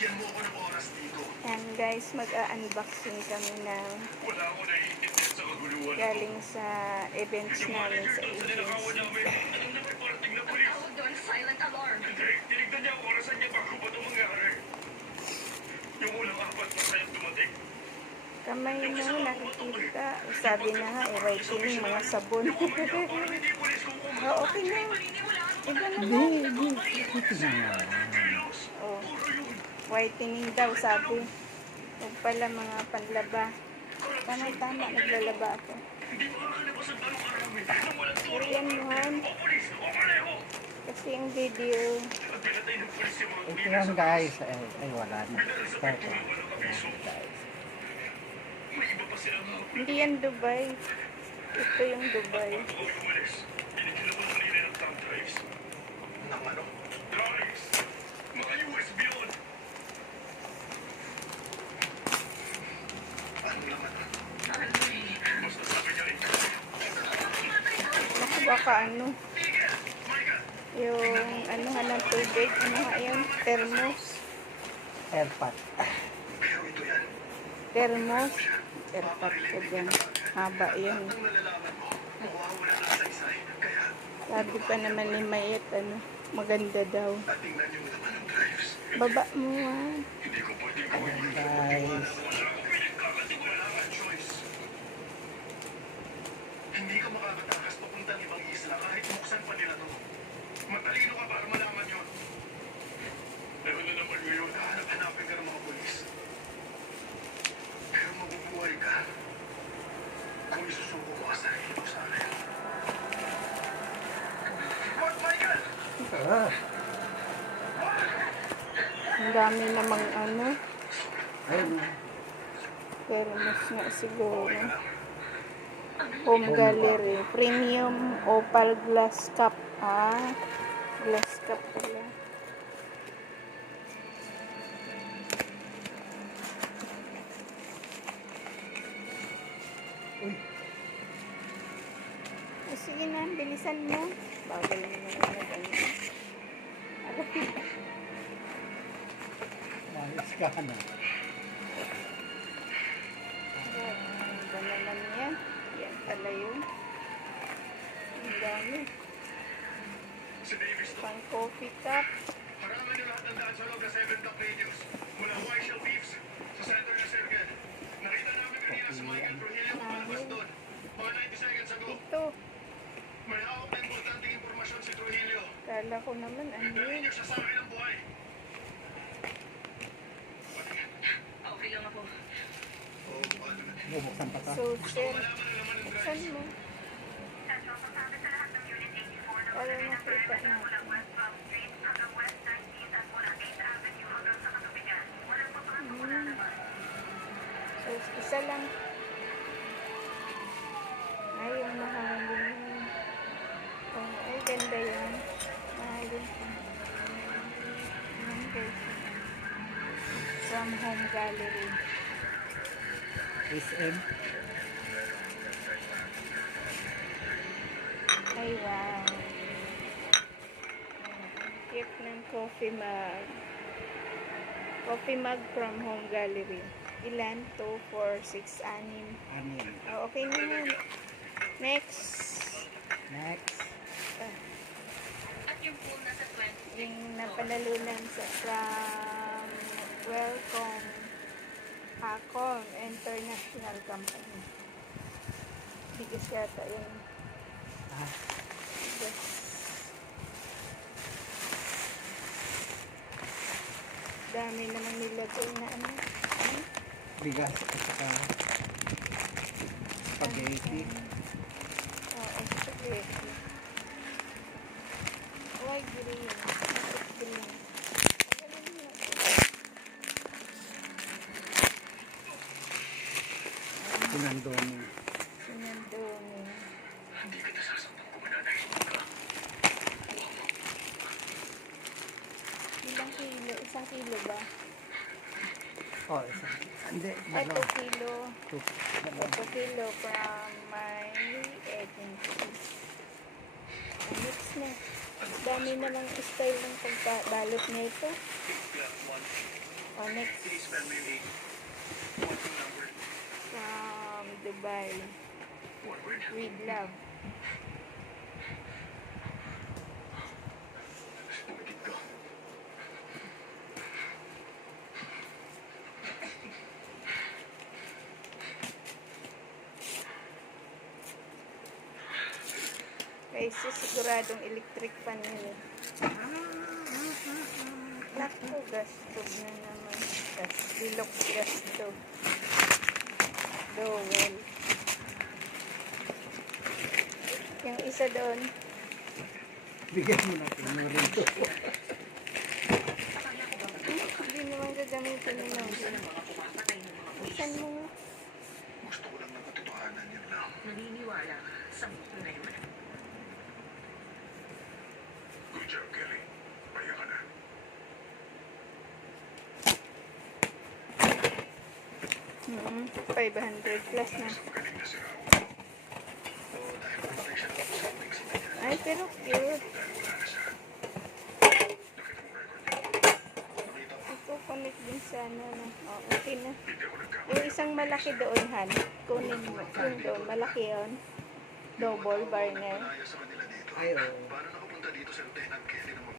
Yan guys, mag-unboxing kami ng galing sa events namin sa agency. Kamay mo nakikita. Sabi na nga, whitening mga sabon. Okay na. Iba naman. Oh, whitening daw sabi. Huwag pala mga panlaba. Tama, naglalaba ako. Ayan naman. Kasi yung video. Ito yan guys. Ay wala na. Ito guys. Hindi yan Dubai. Ito yung Dubai. Naku, baka ano. Yung ano nga ng tubig. Ano nga yun? Thermos. Airpot. Thermos. Airpot ko dyan. Haba yun. Sabi pa naman ni Mayet, ano, maganda daw. Baba mo ah. Ayan guys. Hindi ka makakatakas papuntang ibang isla kahit buksan pa nila to. Matalino ka para malaman yun. Pero na naman ngayon, hanapin ka ng mga polis. Pero mabubuhay ka kung isusuko mo ka sarili mo sa akin. What, Michael? Ang dami namang ano. Ayun. Thermos nga siguro. Home Gallery. Premium Opal Glass Cup. Ah, glass cup pala. Uy. Sige na, bilisan mo. Bagal naman ano ganyan. Malis ka na. Ba naman yan? Yan pala yun. Ang dami. Si Davis to. Pang coffee cup. Haraman niyo lahat ng daan sa loob na 7 Top Radios. Mula White Shell Beefs sa center ng circle. Nakita namin kanina si Michael Trujillo pumalabas doon. Mga 90 seconds ago. Ito. May hawak na importanteng impormasyon si Trujillo. Kala ko naman ano Dalhin yun. niyo siya sa akin ng buhay. Okay lang ako. Oo, paano na? Bubuksan pa ka. So, sir. Malaman na naman ng Saan drives. mo? Para makita natin. So, isa lang. Ay, yung mahalin yun. Oh, ay, ganda yun. Mahalin pa. Ayan, guys. From Home Gallery. SM. Ay, wow. Cute ng coffee mug. Coffee mug from Home Gallery. Ilan? 2, 4, 6, 6. Anin. Oh, okay na yan. Next. Next. At yung pool nasa 20. Yung napanalunan sa from Welcome Hacom International Company. Bigas yata yun. Ah, Bigas. Dami namang nilagay na ano. bigas at saka spaghetti. Oo, spaghetti. Why green? Bakit green? Magaling na ito. Sinandoni. Sinandoni. Hindi kita sasampang kung mananahimik ka. Ilang kilo? 1 kilo ba? Oh, isa. Hindi, Ay, 2 dalawa. kilo. Dalawa. 2 kilo from my agency. Mix na. Dami na lang style ng pagbalot nito. O, next. Please spell my name. One word. From Dubai. One word. With love. Pumikit ka. Guys, siguradong electric pan yun. Naku, gastog na naman. Bilok gastog. Dowel. Yung isa doon. Bigyan mo natin mo rin to. Hindi naman gagamitin nila. Saan mo nga? Gusto ko lang ng katotohanan yun lang. Naniniwala ka sa mundo na yun. Good job, Kelly. Paya ka na. Hmm, 500 plus na. Magaling na si Raul. Oo, dahil pumalik siya ng something sa kanya. Ay, pero cute. Dahil wala na siya. Nakita mo record niya. Nakita mo. Iko-connect din sana. No? Oh, okay na. Hindi ako nagkamali. Yung isang malaki doon, Han. Kunin mo. Yung doon, malaki yun. Double burner. Panaya sa kanila dito. Ay, oo. Paano nakapunta dito si Lieutenant Kelly ng